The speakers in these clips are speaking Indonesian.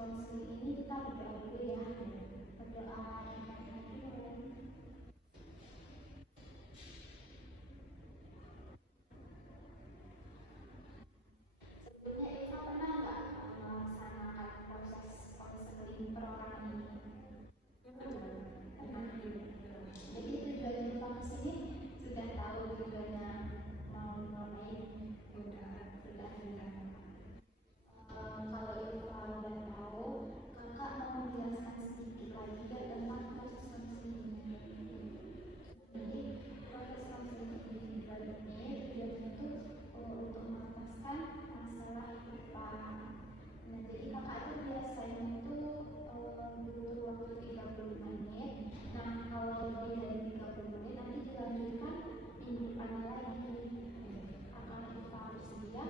konseling ini kita berdoa dulu ya. Berdoa sebelumnya Eva pernah nggak melaksanakan proses konseling perorangan ini? Pernah. Jadi tujuan Eva kesini sudah tahu tujuannya mau ngapain? Sudah. Kalau Eva udah tahu, kakak mau menjelaskan sedikit lagi tentang proses konseling ini. Jadi proses konseling individual ini tujuannya itu untuk mengentaskan masalah Eva. Nah, jadi kakak itu biasanya itu butuh waktu 30 menit. Nah, kalau lebih dari 30 menit nanti dilanjutkan minggu depan lagi. Apakah Eva harus sedia?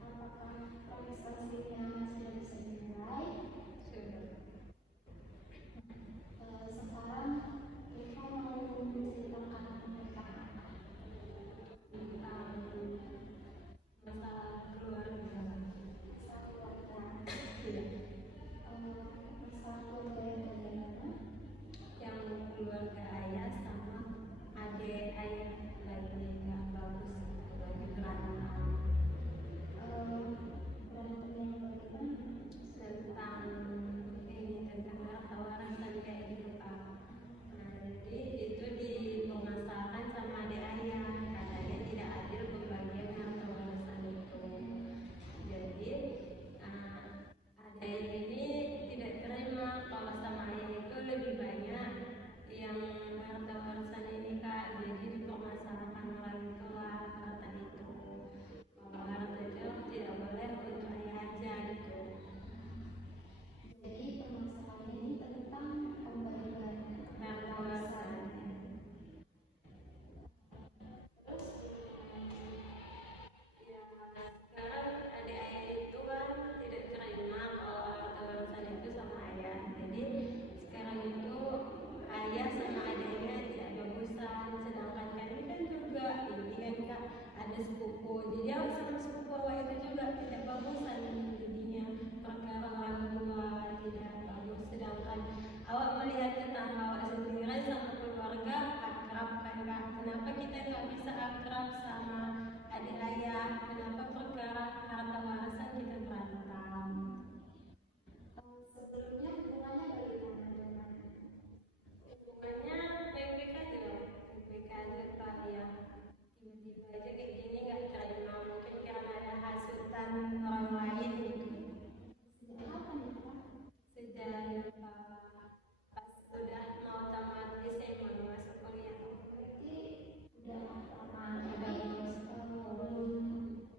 Apakah proses konselingnya sudah bisa dimulai? Sekarang Eva mau menceritakan tentang masalah keluarga. masalah keluarga yang bagaimana? Yang keluarga ayah sama adik ayah lagi nggak bagus, lagi berantem Berantem yang bagaimana? tentang tentang harta warisan kayak gitu Pak. Nah, jadi itu dipermasalahkan sama adik ayah, katanya tidak adil pembagian harta warisan itu. Jadi adik ayah ini tidak terima kalau sama ayah itu lebih banyak yang harta warisan ini Kak. Jadi dipermasalahkan orang tua harta itu. Kalau harta itu tidak boleh untuk ayah aja gitu. Jadi permasalahan ini tentang pembagian Harta warisan. Terus ya, sekarang adik ayah itu kan tidak terima kalau harta warisan itu sama ayah. Jadi sekarang itu ayah sama adiknya tidak bagusan, sedangkan kami kan juga ini kan Kak ada sepupu. Jadi awak sama sepupu awak itu juga tidak bagusan jadinya perkara orang tua tidak bagus. Sedangkan awak melihat tetangga awak sendiri sama keluarga akrab kan Kak. Kenapa kita nggak bisa akrab sama adik ayah? Kenapa perkara harta warisan kita berantem? Sebelumnya hubungannya bagaimana dengan Hubungannya baik-baik aja, baik-baik aja Pak ya. Tiba-tiba aja kayak gini nggak terima, mungkin karena ada hasutan orang lain gitu. sejak kapan ya Pak? Sejak pas udah mau tamat SMA masuk kuliah. Berarti udah lama, belum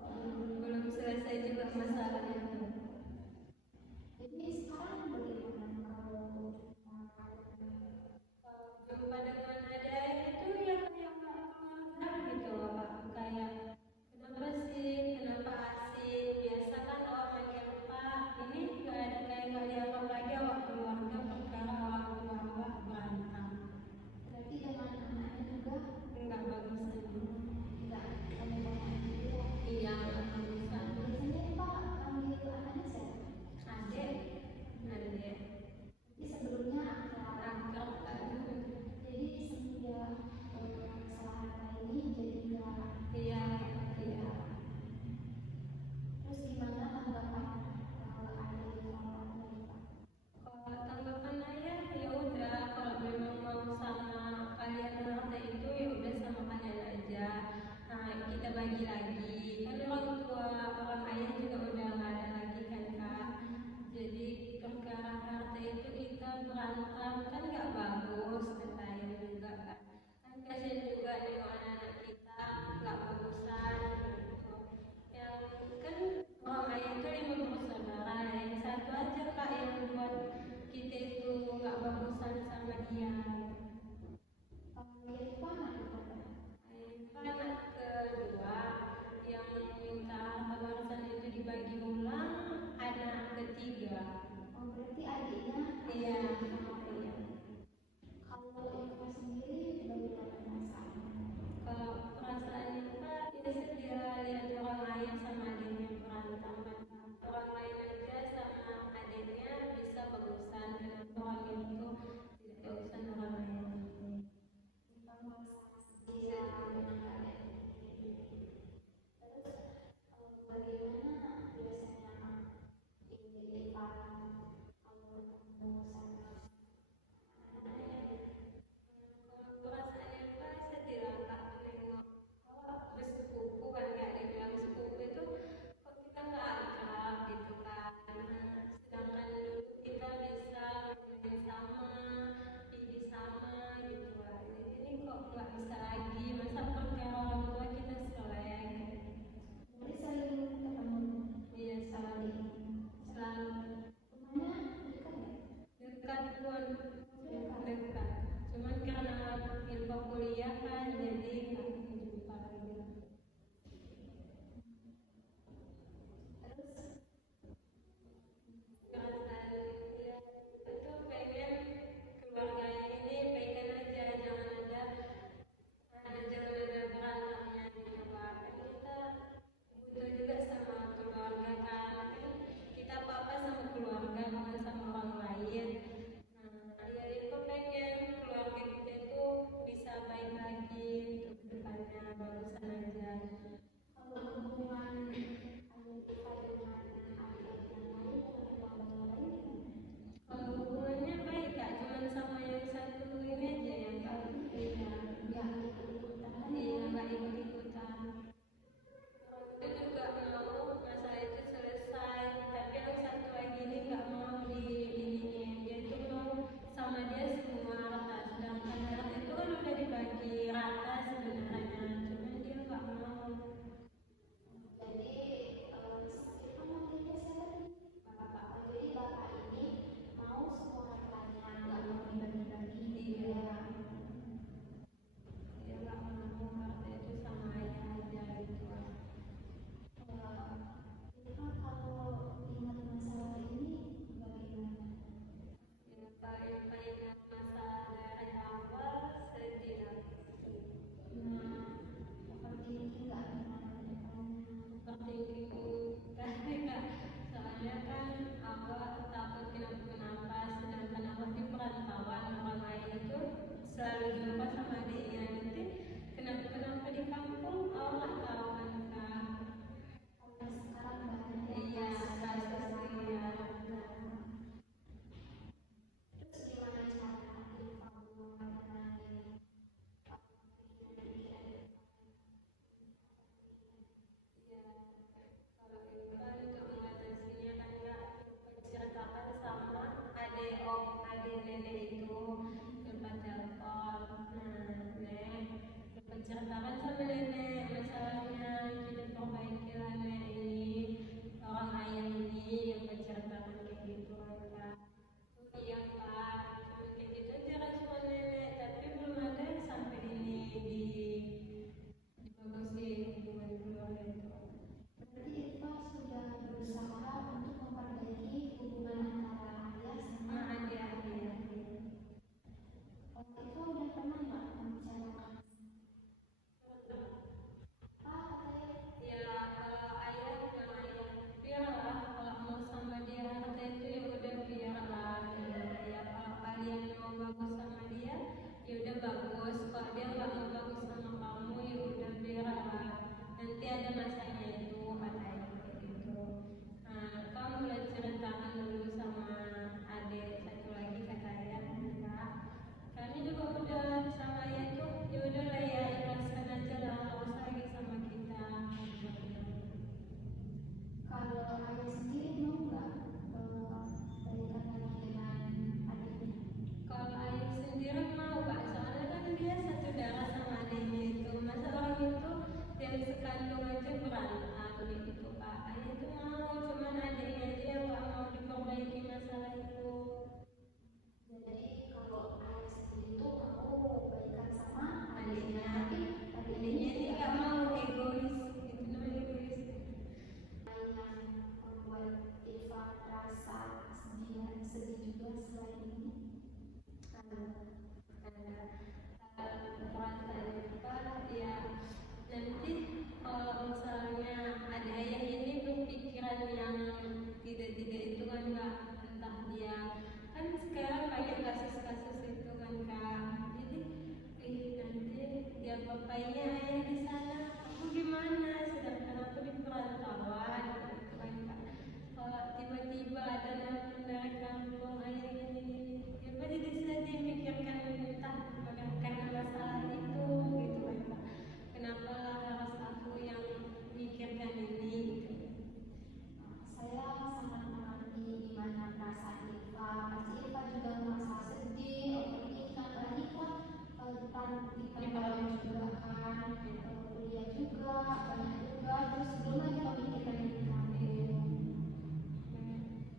banyak juga, terus belum lagi pemikiran yang kamu.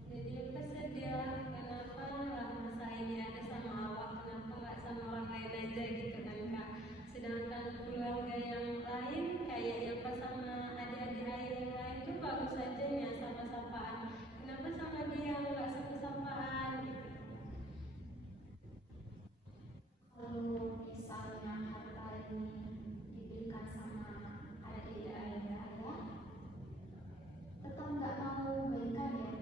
Jadi pas dia kenapa masa ini ada sama awak, kenapa nggak sama orang lain aja gitu kan kak. Sedangkan keluarga yang lain kayak yang pas sama adik-adik ayah yang lain tuh bagus aja ya sapa-sapaan. Kenapa sama dia nggak sapa-sapaan gitu? Kalau misalnya harta ini diberikan sama adik ayah, tetap nggak mau baikan ya.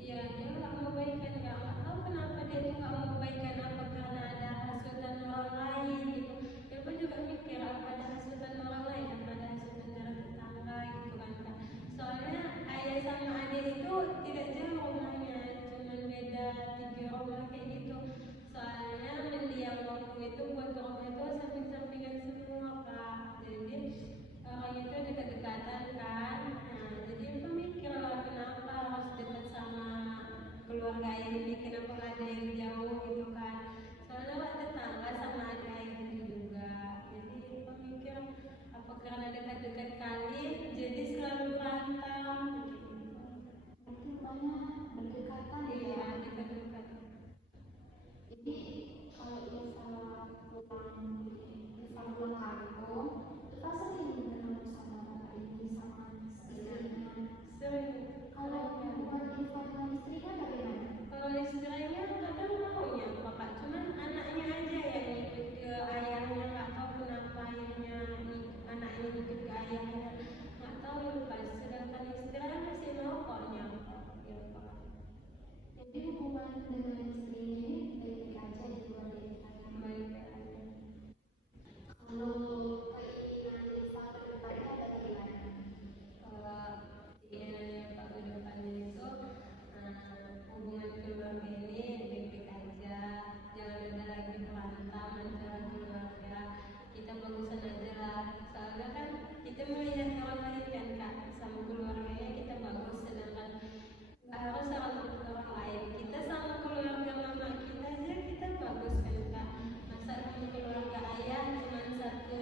Iya, dia nggak mau baikan, nggak tahu kenapa dia tuh nggak mau baikan, apa karena ada hasutan orang lain gitu. Dia pun juga mikir apa ada hasutan orang lain, apa ada hasutan dari tetangga gitu kan kak. Soalnya ayah sama adik itu tidak jauh rumahnya, cuma beda 3 rumah kayak gitu. Soalnya mendiang waktu itu buat rumah itu samping-sampingan semua kak. Jadi orang itu dekat-dekatan kan. Nah, jadi pemikir lah kenapa harus dekat sama keluarga ayah ini, kenapa nggak ada yang jauh gitu kan. Soalnya pak tetangga sama ada ayah itu juga. Jadi pemikir apa karena dekat-dekat kali jadi selalu berantem gitu. Mungkin banyak berdekatan ya. Iya, dekat-dekat. Jadi kalau Irfan pulang kampung, Irfan sering ketemu sama bapak ini sama istrinya. Sering. Kalau buat Irfan dengan istrinya bagaimana? Kalau istrinya kadang maunya bapak, cuman anaknya aja yang ikut ke ayahnya, nggak tahu kenapa ayahnya anaknya ikut ke ayahnya, nggak tahu lepas. Sedangkan istrinya masih mau kok nyapa gitu. Jadi hubungan dengan istri ini baik-baik aja di luar Irfan. Baik aja. Kalau keinginan Irfan ke depannya bagaimana? Keinginan Pak ke depannya itu hubungan keluarga ini baik-baik aja, jangan ada lagi berantem antara keluarga, kita bagusan aja lah. Soalnya kan kita melihat orang lain kan kak, sama keluarganya kita bagus, sedangkan harus sama orang lain. Kita sama keluarga mama kita aja kita bagus kan kak, masa sama keluarga ayah cuma satu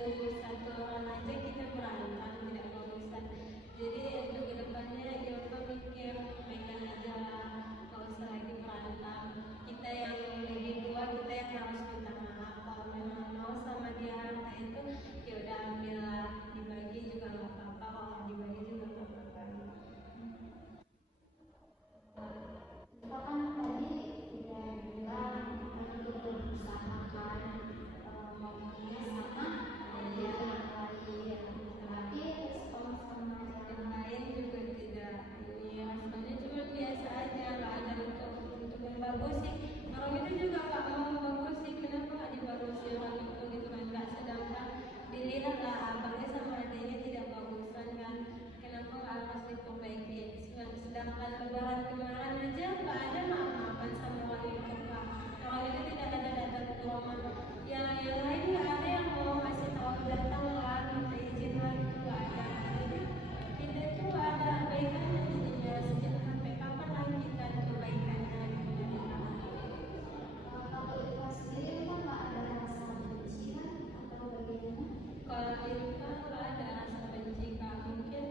orang aja kita berantem, tidak bagusan. Jadi untuk kedepannya ya mikir baikkan aja lah, nggak usah lagi berantem. Kita yang lebih tua kita yang harus minta maaf. Kalau memang mau sama dia harta itu ya udah ambil lah, dibagi juga nggak apa-apa, kalau dibagi juga nggak apa-apa. Irfan kan tadi udah bilang kan dia berusaha kan maunya sama dia yang lain, tapi respon sama Yang lain juga tidak ini rasanya cuma biasa aja, nggak ada untuk membagusi. Orang itu juga nggak mau membagusi, kenapa nggak dibagusi orang itu gitu kan nggak. Sedangkan dilihatlah abangnya sama adiknya tidak bagusan kan, kenapa nggak harus diperbaiki. Sedangkan lebaran kemarin aja nggak ada maaf-maafan sama orang itu kak. Orang itu tidak ada datang ke rumah, yang lain nggak ada yang mau kasih tahu datang lah, minta izin lah, itu nggak ada. Jadi kita itu nggak ada kebaikannya, jadinya sejak sampai kapan lagi kita ada kebaikannya gitu. kalau Irfan sendiri kan nggak ada rasa benci kan atau bagaimana? Kalau itu kan nggak ada rasa benci kak, mungkin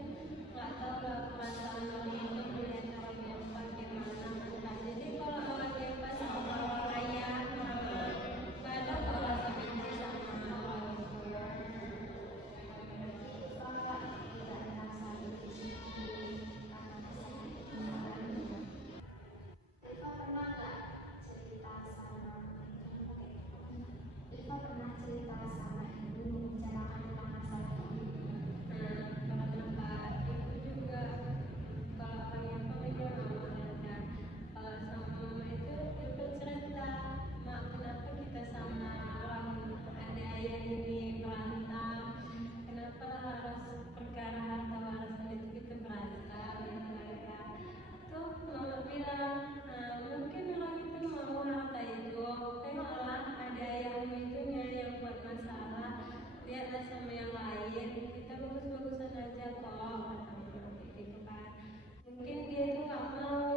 nggak tahu lah perasaan orang itu melihat orang yang bagaimana kan. Jadi kalau orang yang pas sama orang ayah mama nggak ada kok rasa benci sama orang itu. Irfan tidak ada rasa benci karena kesalahan. Irfan pernah nggak cerita sama Irfan pernah cerita sama ibu membicarakan tentang masalah ini? Kalau tempat itu juga, kalau kalian pemegang mama ada, kalau sama mama itu cerita, mak kenapa kita sama orang ada ayah ini berantem, kenapa harus perkara harta warisan itu kita berantem gitu mereka. Tuh mama bilang, mungkin orang itu mau harta itu, tengoklah ada ayahmu itu nyari yang buat masalah, lihatlah sama yang lain, kita bagus-bagusan aja kok, gitu kan. Mungkin dia itu nggak mau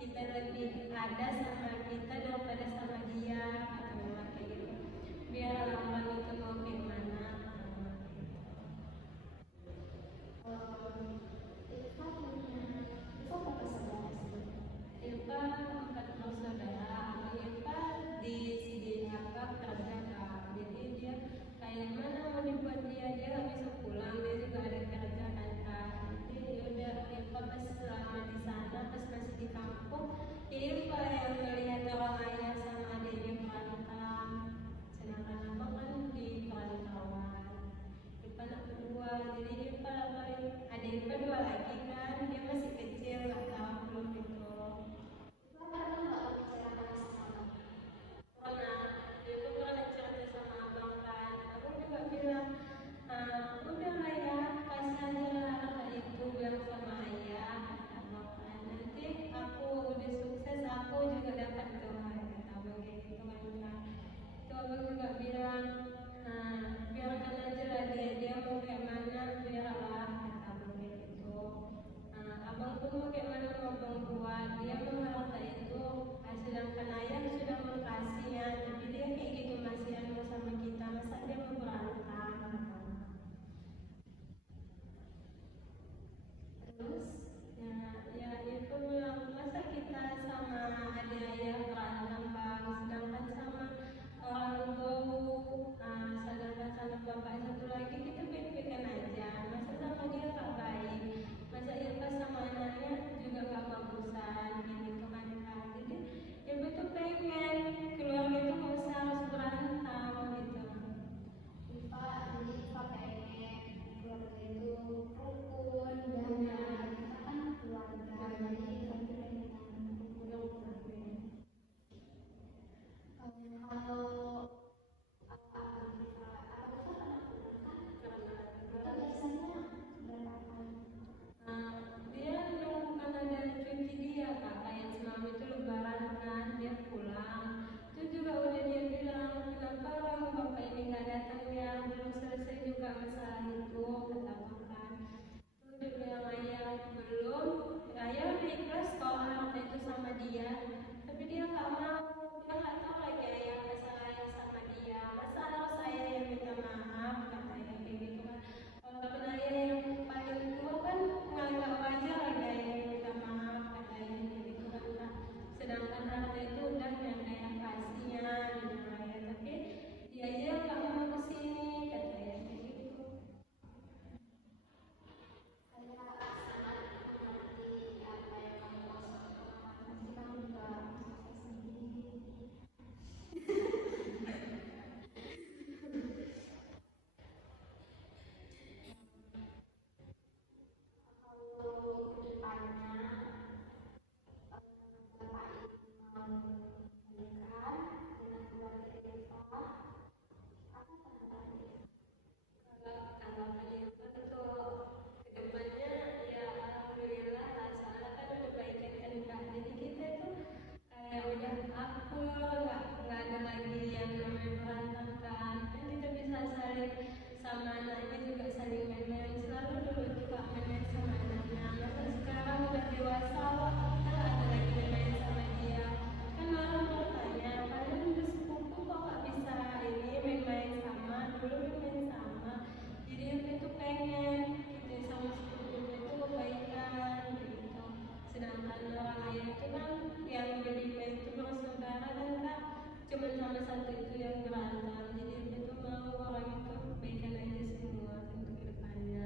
kita lebih ada sama kita daripada sama dia, atau kayak gitu. Biar orang itu mau kayak mana. kakak satu lagi kita baik-baikan aja, masa sama dia gak baik, masa Irfan sama anaknya juga gak bagusan gitu kan Kak. Jadi Irfan tuh pengen keluarga itu gak usah harus berantem gitu. Iva jadi Iva pengen keluarga itu rukun damai, kita kan keluarga, jadi Iva itu pengen rukun. Kalau apa Iva pernah pulang kan? Itu biasanya berapa kali? Dia melakukan ada cuci dia Kak, kayak semalam itu lebaran kan dia pulang, itu juga udah dia bilang kenapa bapak ini nggak datang ya, belum selesai juga masalah itu kata kan. Terus dia bilang ayah belum, ayah udah ikhlas kalau harta itu sama dia, tapi dia nggak mau, dia nggak tahu lagi ayah masalah yang sama dia, masa harus saya yang minta maaf katanya kayak gitu kan. Walaupun ayah yang paling tua kan nggak wajar lagi ayah yang minta maaf katanya kayak gitu kan Kak. Sedangkan harta itu udah yang ayah kasihnya gitu ayah, tapi dia aja nggak mau kesini katanya kayak gitu. Saya sangat mengerti apa yang kamu rasakan. Pasti kamu juga merasa sendiri. Kalau kedepannya Bapak ini mau menikah dengan keluarga Eva, apa tantangannya? Kalau kalian untuk kedepannya ya alhamdulillah lah, soalnya kan udah baikan kan Kak, jadi kita tuh kayak udah akur, nggak ada lagi yang namanya berantem kan kita bisa saling sama anaknya juga saling main-main, selalu dulu juga main-main sama anaknya, masa sekarang udah dewasa kita nggak ada lagi main sama dia kan, orang bertanya kalian udah sepupu kok nggak bisa ini main-main sama, dulu main sama, jadi aku itu pengen kita sama sepupunya itu kebaikan gitu. Sedangkan orang lain itu kan yang berdua itu bersaudara dan Kak cuma sama satu itu yang berantem, jadi aku itu mau orang itu kebaikan aja semua untuk kedepannya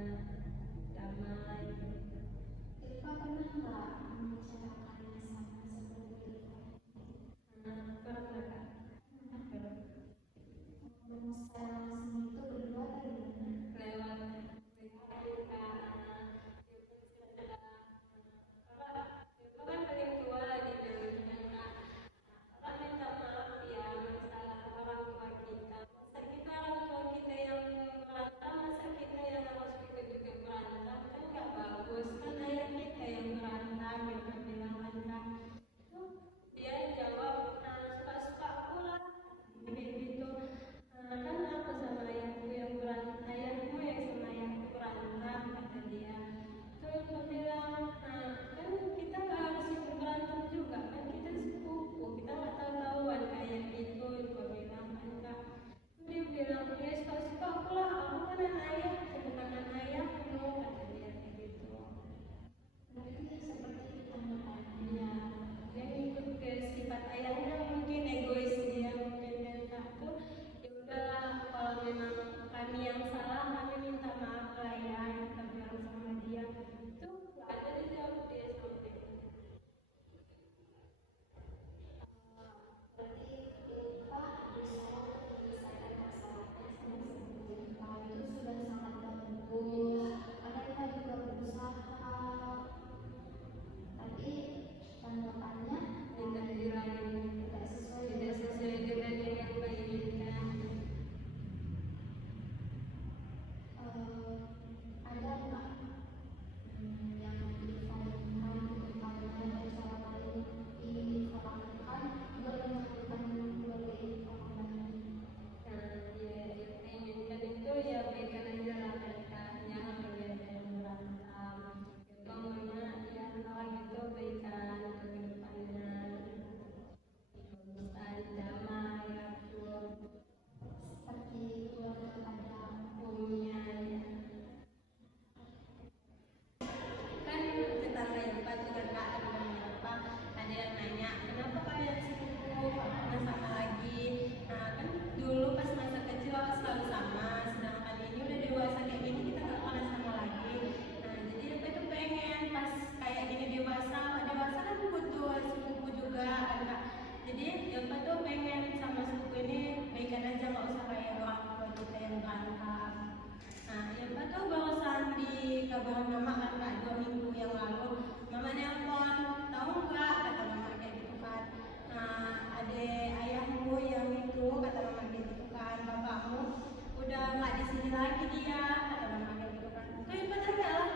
udah bareng mama kan Kak 2 minggu yang lalu. Mama nelpon, tahu nggak kata mama kayak gitu kan. Nah, ayahmu yang itu kata mama kayak gitu kan, bapakmu udah nggak di sini lagi dia kata mama kayak gitu kan. Tuh ibu tanya lah,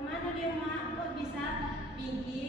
kemana dia mak, kok bisa pergi?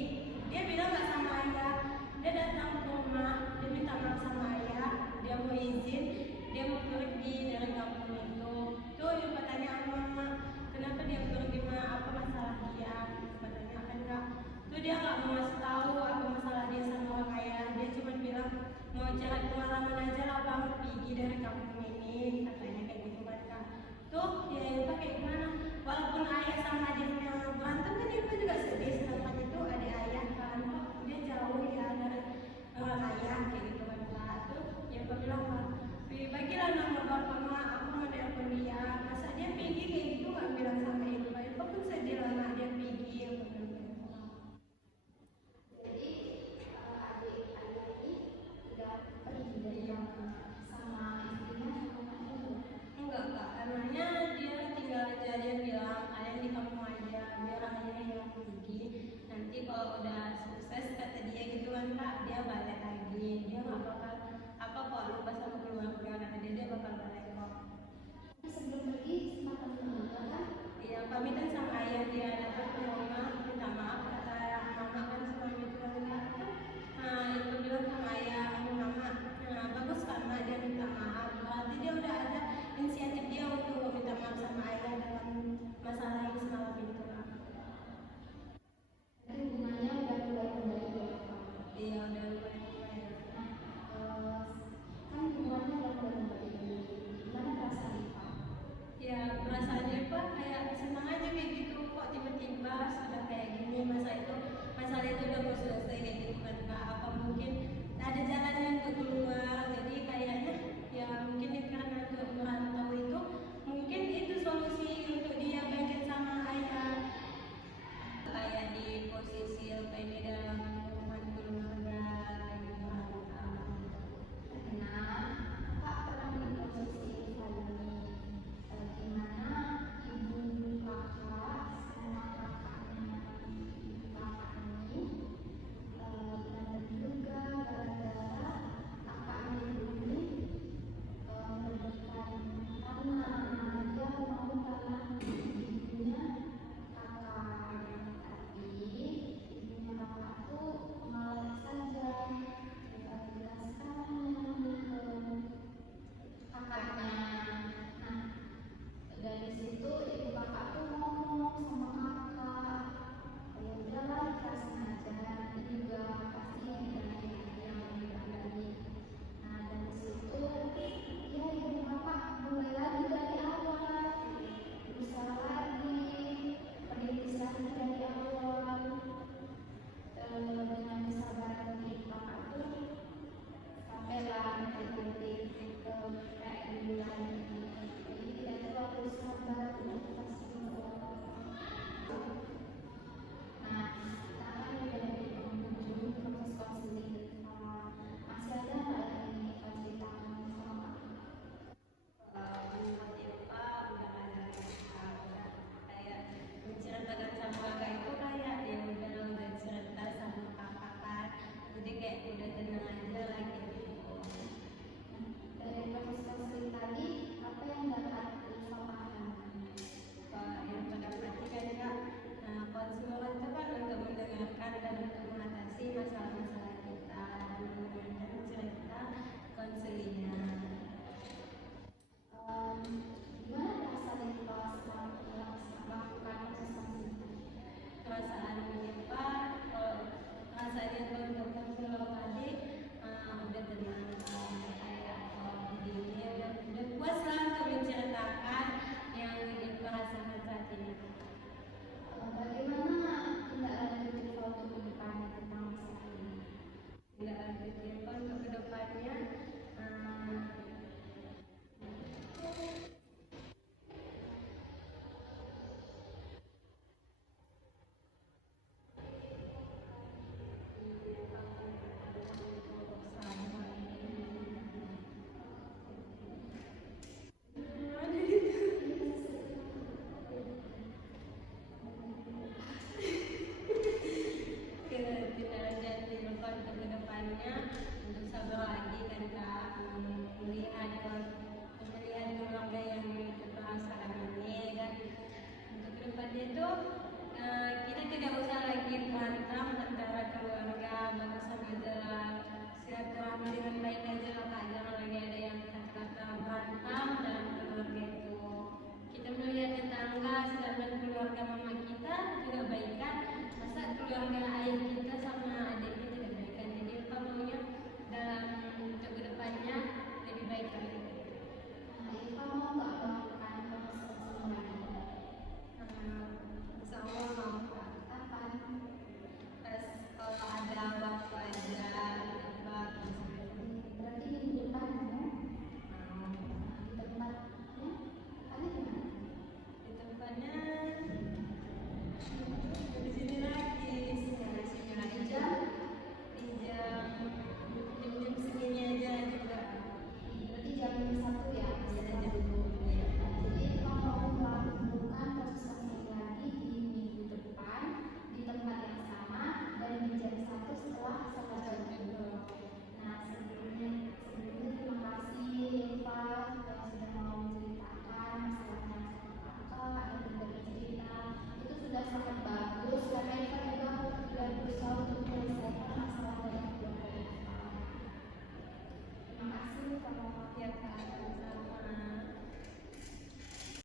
Dia bilang nggak sama ayah. Dia datang ke rumah, dia minta maaf sama ayah, dia mau izin, dia mau pergi dari kampung itu. Tuh ibu tanya sama mama, kenapa dia pergi mak, apa masalah dia? Katanya kan kak, tuh dia nggak mau ngasih tahu apa masalah dia sama orang ayah. Dia cuma bilang mau cari pengalaman aja lah bang, pergi dari kampung ini, katanya kayak gitu kan kak. Tuh ya ibu kayak gimana? Walaupun ayah sama adiknya berantem kan ibu juga sedih, sedangkan itu adik ayah kan, kok dia jauh ya dari orang ayah kayak gitu kan kak. Tuh ya ibu bilang kan, bagilah nomor bapak mak, aku mau telepon dia. Masa dia pergi kayak gitu nggak bilang sama ibu? Ibu pun sedih lah anak dia pergi. Aku bilang gitu. Jadi adik ayah ini udah pergi dari yang sama istrinya sama anaknya. Enggak kak, emangnya dia tinggal aja, dia bilang kalian di kampung aja, biar ayah yang pergi. Nanti kalau udah sukses kata dia gitu kan kak, dia balik lagi. Dia nggak bakal apa kok lupa sama keluarga, kata dia bakal balik kok. Sebelum pergi sempat ketemu kan? Iya, pamitan sama ayah, dia datang ke rumah minta maaf kata mama kan sama itu kan. Nah itu bilang sama ayah sama mama, nah bagus kan mak dia minta maaf, berarti dia udah ada inisiatif dia untuk minta maaf sama ayah dalam masalah yang semalam itu kak. Jadi hubungannya udah mulai kembali ya Pak. Iya udah mulai. Kan hubungannya udah mulai kembali. Gimana perasaan Pak? Ya perasaannya pak kayak senang aja kayak gitu, kok tiba-tiba sudah kayak gini, masalah itu udah mau selesai kayak gitu kan kak. Apa mungkin ada jalannya untuk keluar, jadi kayaknya ya mungkin karena untuk merantau itu mungkin itu solusi untuk dia baikan sama ayah, kayak di posisi apa ini dalam hubungan keluarga gitu. Nah, Kak pernah di posisi ini, gimana ibu kakak sama kakaknya ibu kakak ini berantem juga gara-gara kakaknya ibu ini merebutkan tanah. Dia mau tanah ibunya kakak, tapi ibunya kakak tuh malas saja jelaskan ke kakaknya. Nah, dari situ